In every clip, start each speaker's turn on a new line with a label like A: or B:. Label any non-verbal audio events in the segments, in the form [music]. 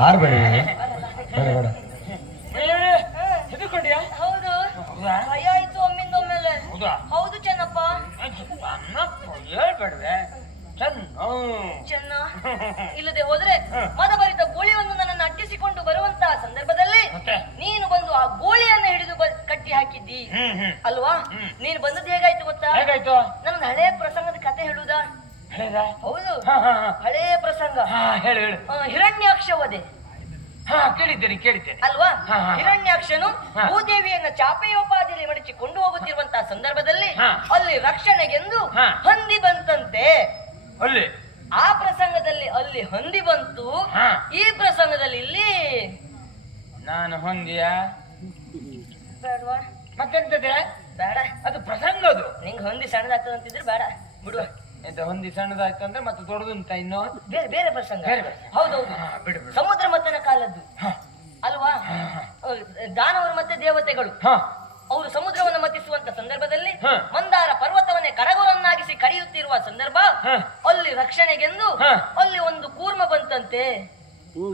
A: ಹಾರ್ಬೇಡ ಬೇಡ ಬೇಡ
B: ಹೆದರ್ಕೊಂಡ್ಯಾ
C: ಹೌದು ಭಯ ಆಯ್ತು ಅಮ್ಮಿಂದ ಒಮ್ಮೆಲೆ
B: ಹೌದಾ?
C: ಹೌದು ಚೆನ್ನಪ್ಪ.
B: ಹೇಳ್ಬೇಡ್ವೆ. ಚೆನ್ನ.
C: ಚೆನ್ನ? [laughs] ಇಲ್ಲದೆ ಹೋದ್ರೆ ಮದಭರಿತ ಗೋಳಿಯನ್ನು ನನ್ನನ್ನು ಅಟ್ಟಿಸಿಕೊಂಡು ಬರುವಂತಹ ಸಂದರ್ಭದಲ್ಲಿ ನೀನು ಬಂದು ಆ ಗೋಳಿಯನ್ನು ಹಿಡಿದು ಬ- ಕಟ್ಟಿ ಹಾಕಿದ್ದಿ. ಅಲ್ವಾ? ನೀನು ಬಂದದ್ದು ಹೇಗಾಯ್ತು ಗೊತ್ತಾ?
B: ಹೇಗಾಯ್ತು?
C: ನನ್ನ ಹಳೆಯ ಪ್ರಸಂಗದ ಕತೆ ಹೇಳುವುದಾ? ಹೌದು. ಹಳೆಯ ಪ್ರಸಂಗ.
B: ಹಾ ಹಾ ಕೇಳಿದ್ದೇನೆ ಕೇಳಿದ್ದೇನೆ.
C: ಅಲ್ವಾ?
B: ಹಾ, ಹಾ.
C: ಹಿರಣ್ಯಾಕ್ಷನು
B: ಹಾ.
C: ಭೂದೇವಿಯನ್ನ ಚಾಪೆಯೋಪಾದಿಯಲ್ಲಿ ಮಡಚಿ ಕೊಂಡು ಹೋಗುತ್ತಿರುವಂತಹ ಸಂದರ್ಭದಲ್ಲಿ
B: ಹಾ.
C: ಅಲ್ಲಿ ರಕ್ಷಣೆಗೆಂದು
B: ಹಾ.
C: ಹಂದಿ ಬಂತಂತೆ.
B: ಅಲ್ಲಿ.
C: ಆ ಪ್ರಸಂಗದಲ್ಲಿ ಅಲ್ಲಿ ಹಂದಿ ಬಂತು.
B: ಹಾ.
C: ಈ ಪ್ರಸಂಗದಲ್ಲಿ ಇಲ್ಲಿ.
B: ನಾನು ಹೊಂದಿಯ?
C: ಬೇಡವಾ?
B: ಮತ್ತೆಂತದೆ?
C: ಬೇಡ.
B: ಅದು ಪ್ರಸಂಗ ಅದು
C: ನಿಂಗೆ ಹಂದಿ ಸಣ್ಣದಾಗ್ತದಂತಿದ್ರೆ ಬೇಡ. ಬಿಡುವ.
B: ಎಂತ ಹೊಂದಿ ಸಣ್ಣದಾಯ್ತು ಅಂದ್ರೆ ಮತ್ತೆ ದೊಡ್ಡದುಂಟ ಇನ್ನು?
C: ಬೇರೆ ಬೇರೆ ಪ್ರಸಂಗ.
B: ಬೇರೆ ಪ್ರಸಂಗ.
C: ಹೌದೌದು.
B: ಹಾ, ಬಿಡು ಬಿಡು.
C: ಸಮುದ್ರ ಮತ್ತನ ಕಾಲದ್ದು.
B: ಹಾ.
C: ಅಲ್ವಾ? ಅಹ್, ದಾನವರು ಮತ್ತೆ ದೇವತೆಗಳು.
B: ಹಾ.
C: ಅವರು ಸಮುದ್ರವನ್ನು ಮತಿಸುವಂತ ಸಂದರ್ಭದಲ್ಲಿ
B: ಹ.
C: ಮಂದಾರ ಪರ್ವತವನ್ನೇ ಕರಗುರನ್ನಾಗಿಸಿ ಕರೆಯುತ್ತಿರುವ ಸಂದರ್ಭ
B: ಹ.
C: ಅಲ್ಲಿ ರಕ್ಷಣೆಗೆಂದು
B: ಹ.
C: ಅಲ್ಲಿ ಒಂದು ಕೂರ್ಮ ಬಂತಂತೆ.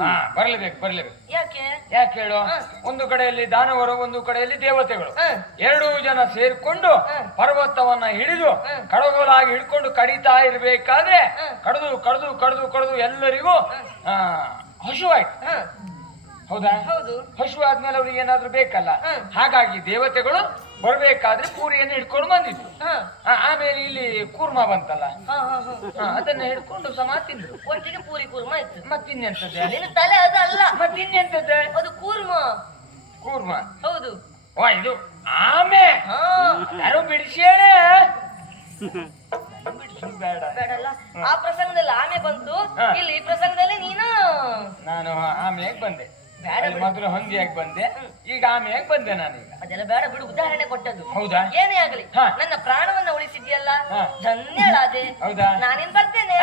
B: ಹಾ ಬರ್ಲೇಬೇಕು ಬರ್ಲೇಬೇಕು.
C: ಯಾಕೆ?
B: ಯಾಕೆ ಹೇಳು? ಒಂದು ಕಡೆಯಲ್ಲಿ ದಾನವರು ಒಂದು ಕಡೆಯಲ್ಲಿ ದೇವತೆಗಳು. ಎರಡು ಜನ ಸೇರ್ಕೊಂಡು ಪರ್ವತವನ್ನ ಹಿಡಿದು. ಕಡಗೋಲಾಗಿ ಹಿಡ್ಕೊಂಡು ಕಡಿತಾ ಇರ್ಬೇಕಾದ್ರೆ ಕಡದು ಕಡದು ಕಡದು ಕಡ್ದು ಎಲ್ಲರಿಗೂ ಆ, ಹಸುವಾಯ್ತು
C: ಹ,
B: ಹೌದಾ?
C: ಹೌದು.
B: ಹಸು ಆದ್ಮೇಲೆ ಅವ್ರಿಗೆ ಏನಾದ್ರೂ ಬೇಕಲ್ಲ? ಹಾಗಾಗಿ ದೇವತೆಗಳು ಬರ್ಬೇಕಾದ್ರೆ ಪೂರಿಯನ್ನು ಹಿಡ್ಕೊಂಡು ಬಂದಿದ್ರು. ಆ, ಆಮೇಲೆ ಇಲ್ಲಿ ಕೂರ್ಮ ಬಂತಲ್ಲ. ಆ, ಅದನ್ನ ಹಿಡ್ಕೊಂಡು ಸಮ ತಿಂದ್ರು.
C: ಒಟ್ಟಿಗೆ ಪೂರಿ ಕೂರ್ಮ ಆಯ್ತು.
B: ಮತ್ತಿನ್ನೆಂತದ್ದೆ
C: ನಿನ್ನ ತಲೆ ಅದು ಅಲ್ಲ
B: ಮತ್ತಿನ್ನೆಂತದ್ದೆ
C: ಅದು ಕೂರ್ಮ.
B: ಕೂರ್ಮ.
C: ಹೌದು.
B: ಓ ಇದು ಆಮೆ.
C: ಹಾ.
B: ಯಾರು ಬಿಡಿಸು ಬೇಡ.
C: ಬೇಡಲ್ಲ. ಆ ಪ್ರಸಂಗದಲ್ಲಿ ಆಮೆ ಬಂತು.
B: ಹ.
C: ಇಲ್ಲಿ ಈ ಪ್ರಸಂಗದಲ್ಲಿ ನೀನು.
B: ನಾನು ಆಮೇಲೆ ಬಂದೆ.
C: ಬೇಡ
B: ಹಂಗೆ
C: ಯಾಕೆ
B: ಮೊದಲು ಬಂದೆ. ಈಗ ಆಮೇಲೆ ಬಂದೆ ನಾನೀಗ
C: ಅದೆಲ್ಲ ಬೇಡ ಬಿಡು ಉದಾಹರಣೆ ಕೊಟ್ಟದ್ದು.
B: ಹೌದಾ?
C: ಏನೇ ಆಗಲಿ
B: ಹ.
C: ನನ್ನ ಪ್ರಾಣವನ್ನ ಉಳಿಸಿದ್ಯಲ್ಲ. ಧನ್ಯಳಾದೆ.
B: ಹೌದಾ?
C: ನಾನಿನ್ ಬರ್ತೇನೆ.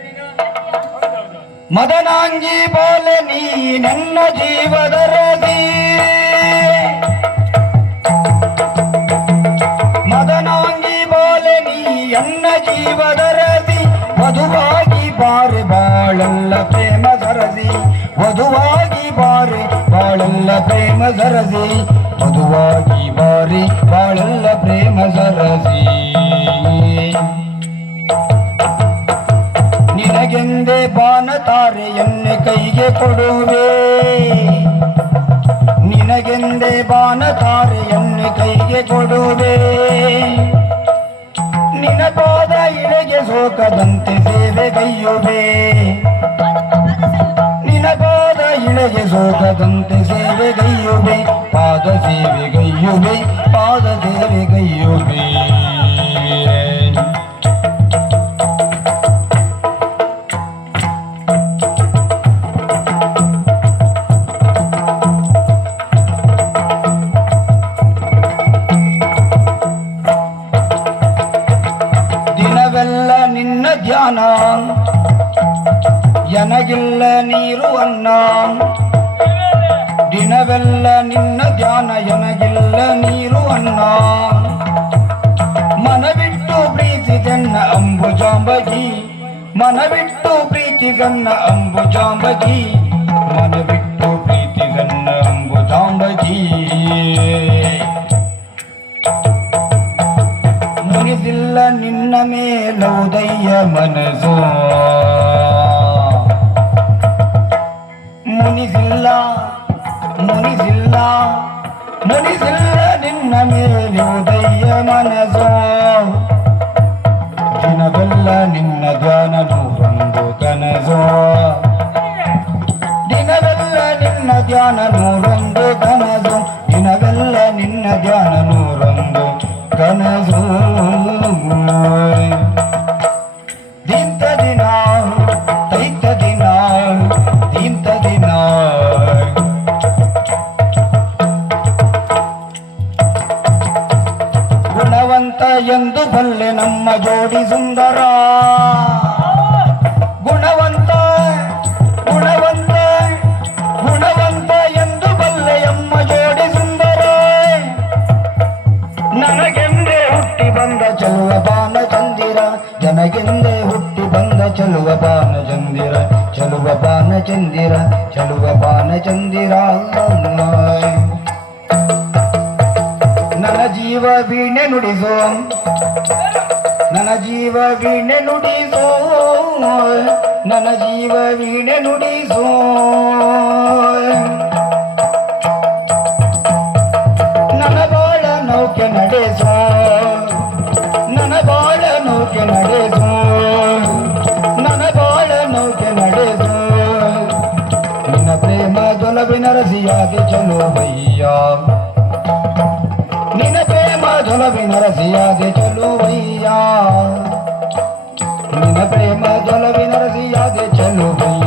B: ನೀನು?
A: ಮದನಾಂಗಿ ಬಾಲೆ ನೀ ನನ್ನ ಜೀವದ ರದಿ ಪ್ರೇಮ ಸರಸಿ. ವಧುವಾಗಿ ಬಾರಿ ಬಾಳಲ್ಲ ಪ್ರೇಮ ಸರಸಿ. ನಿನಗೆಂದೇ ಬಾನ ತಾರೆಯನ್ನೇ ಕೈಗೆ ಕೊಡುವೆ. ನಿನಗೆಂದೇ ಬಾನ ತಾರೆಯನ್ನೇ ಕೈಗೆ ಕೊಡುವೆ. ನಿನ ಪಾದ ಇಳೆಗೆ ಸೋಕದಂತೆ ಸೇವೆಗೈಯುವೆ ನಿನ ಪಾದ ಇಳೆಗೆ ಸೋಕದಂತೆ ಸೇವೆಗೈಯುವೆ ಪಾದ ಸೇವೆಗೈಯುವೆ ಪಾದ ಸೇವೆಗೈಯುವೆ ದಿನವೆಲ್ಲ ನಿನ್ನ ಧ್ಯಾನ ಎನಗಿಲ್ಲ ನೀರು ಅನ್ನ ದಿನವೆಲ್ಲ ನಿನ್ನ ಧ್ಯಾನ ಎನಗಿಲ್ಲ ನೀರು ಅನ್ನ. ಮನವಿಟ್ಟು ಪ್ರೀತಿದನ್ನ ಅಂಬುಜಾಂಬಗಿ. ಮನವಿಟ್ಟು ಪ್ರೀತಿದನ್ನ ಅಂಬುಜಾಂಬಗಿ. ಮನವಿಟ್ಟು ಪ್ರೀತಿದನ್ನ ಅಂಬುಜಾಂಬಗಿ. ಮುನಿದಿಲ್ಲ ನಿನ್ನ ಮೇಲೋದಯ್ಯ ಮನಸ್ಸು ಮುನಿಸಿಲ್ಲ ಮುನಿಸಿಲ್ಲ ಮುನಿಸಿಲ್ಲ ನಿನ್ನ ಮೇಲುದಯ್ಯ ಮನಸೋ ದಿನವೆಲ್ಲ ನಿನ್ನ ಧ್ಯಾನ ನೂರೊಂದು ಕನಸೋ. ದಿನವೆಲ್ಲ ನಿನ್ನ ಧ್ಯಾನ ನೂರೊಂದು ಕನಸೋ. ದಿನವೆಲ್ಲ ನಿನ್ನ ಧ್ಯಾನ ಜನಗೆಂದೇ ಹುಟ್ಟಿ ಬಂದ ಚಲುವ ಬಾನ ಚಂದಿರ, ಚಲುವ ಬಾನ ಚಂದಿರ, ಚಲುವ ಬಾನ ಚಂದಿರ ನನ್ನ ಜೀವ ವೀಣೆ ನುಡಿಸೋ, ನನ್ನ ಜೀವ ವೀಣೆ ನುಡಿಸೋ, ನನ್ನ ಜೀವ ವೀಣೆ ನುಡಿಸೋ. भईया नीन प्रेम जल वीरसिया चलो भईया नीन प्रेम जल वीरस चलो भईया